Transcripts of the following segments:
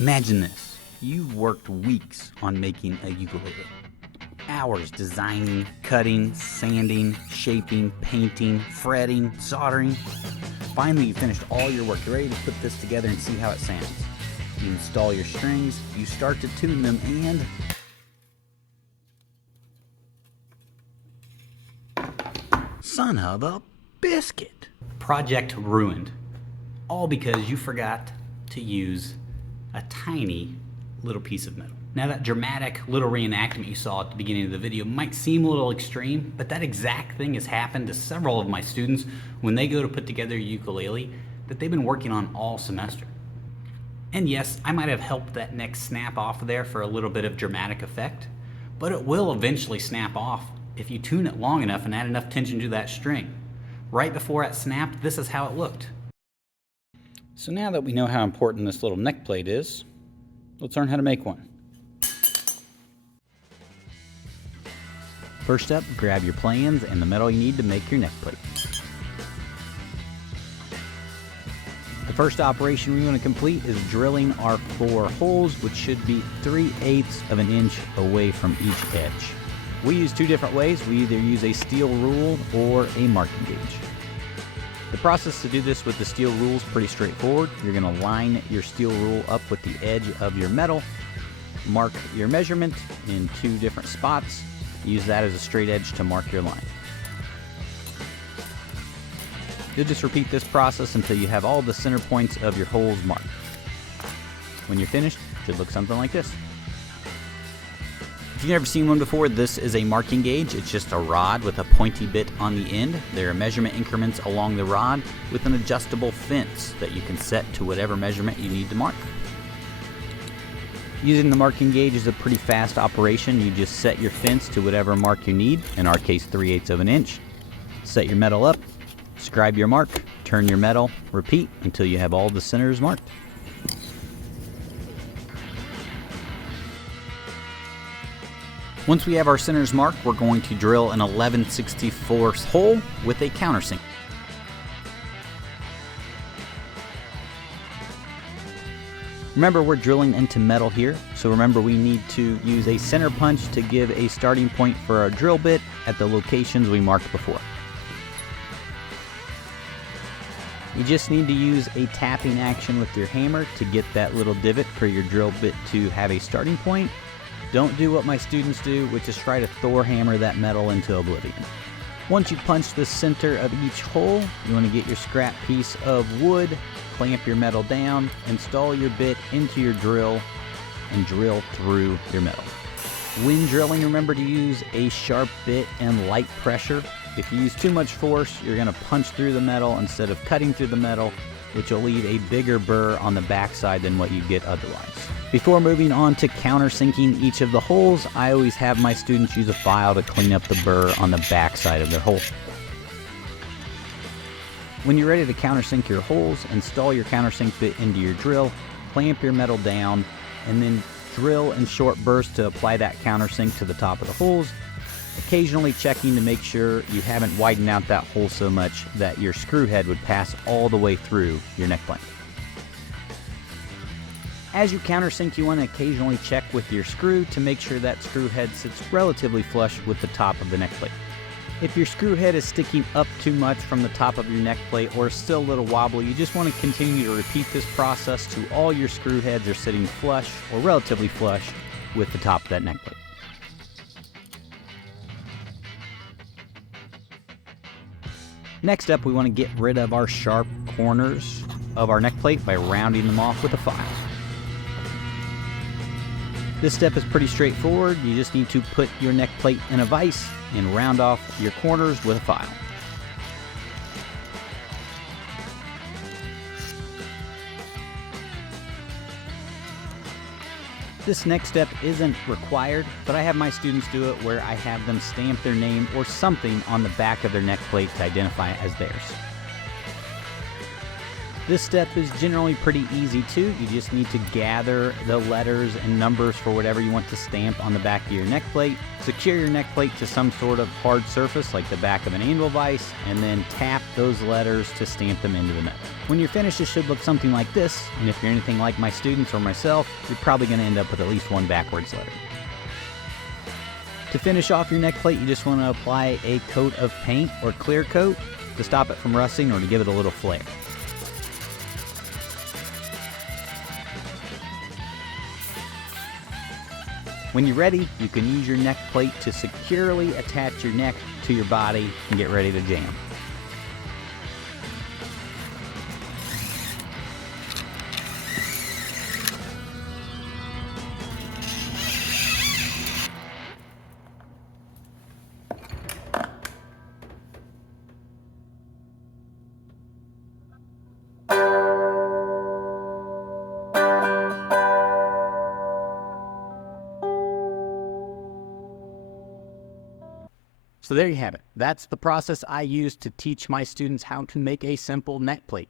Imagine this. You've worked weeks on making a ukulele. Hours designing, cutting, sanding, shaping, painting, fretting, soldering. Finally, you finished all your work. You're ready to put this together and see how it sounds. You install your strings, you start to tune them, and son of a biscuit! Project ruined. All because you forgot to use a tiny little piece of metal. Now, that dramatic little reenactment you saw at the beginning of the video might seem a little extreme, but that exact thing has happened to several of my students when they go to put together a ukulele that they've been working on all semester. And yes, I might have helped that neck snap off of there for a little bit of dramatic effect, but it will eventually snap off if you tune it long enough and add enough tension to that string. Right before it snapped, this is how it looked. So now that we know how important this little neck plate is, let's learn how to make one. First up, grab your plans and the metal you need to make your neck plate. The first operation we want to complete is drilling our 4 holes, which should be 3/8 of an inch away from each edge. We use 2 different ways. We either use a steel rule or a marking gauge. The process to do this with the steel rule is pretty straightforward. You're going to line your steel rule up with the edge of your metal, mark your measurement in 2 different spots, use that as a straight edge to mark your line. You'll just repeat this process until you have all the center points of your holes marked. When you're finished, it should look something like this. If you've never seen one before, this is a marking gauge. It's just a rod with a pointy bit on the end. There are measurement increments along the rod with an adjustable fence that you can set to whatever measurement you need to mark. Using the marking gauge is a pretty fast operation. You just set your fence to whatever mark you need, in our case 3/8 of an inch. Set your metal up, scribe your mark, turn your metal, repeat until you have all the centers marked. Once we have our centers marked, we're going to drill an 11/64 hole with a countersink. Remember, we're drilling into metal here, so remember we need to use a center punch to give a starting point for our drill bit at the locations we marked before. You just need to use a tapping action with your hammer to get that little divot for your drill bit to have a starting point. Don't do what my students do, which is try to Thor hammer that metal into oblivion. Once you punch the center of each hole, you want to get your scrap piece of wood, clamp your metal down, install your bit into your drill, and drill through your metal. When drilling, remember to use a sharp bit and light pressure. If you use too much force, you're going to punch through the metal instead of cutting through the metal, which will leave a bigger burr on the backside than what you get otherwise. Before moving on to countersinking each of the holes, I always have my students use a file to clean up the burr on the backside of their hole. When you're ready to countersink your holes, install your countersink bit into your drill, clamp your metal down, and then drill in short bursts to apply that countersink to the top of the holes, occasionally checking to make sure you haven't widened out that hole so much that your screw head would pass all the way through your neck plank. As you countersink, you want to occasionally check with your screw to make sure that screw head sits relatively flush with the top of the neck plate. If your screw head is sticking up too much from the top of your neck plate or is still a little wobbly, you just want to continue to repeat this process till all your screw heads are sitting flush or relatively flush with the top of that neck plate. Next up, we want to get rid of our sharp corners of our neck plate by rounding them off with a file. This step is pretty straightforward. You just need to put your neck plate in a vise and round off your corners with a file. This next step isn't required, but I have my students do it where I have them stamp their name or something on the back of their neck plate to identify it as theirs. This step is generally pretty easy too. You just need to gather the letters and numbers for whatever you want to stamp on the back of your neck plate. Secure your neck plate to some sort of hard surface like the back of an anvil vise, and then tap those letters to stamp them into the metal. When you're finished, it should look something like this, and if you're anything like my students or myself, you're probably going to end up with at least one backwards letter. To finish off your neck plate, you just want to apply a coat of paint or clear coat to stop it from rusting or to give it a little flair. When you're ready, you can use your neck plate to securely attach your neck to your body and get ready to jam. So there you have it. That's the process I use to teach my students how to make a simple neck plate.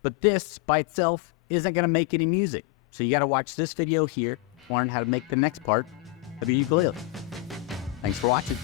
But this by itself isn't going to make any music. So you got to watch this video here to learn how to make the next part of your ukulele. Thanks for watching.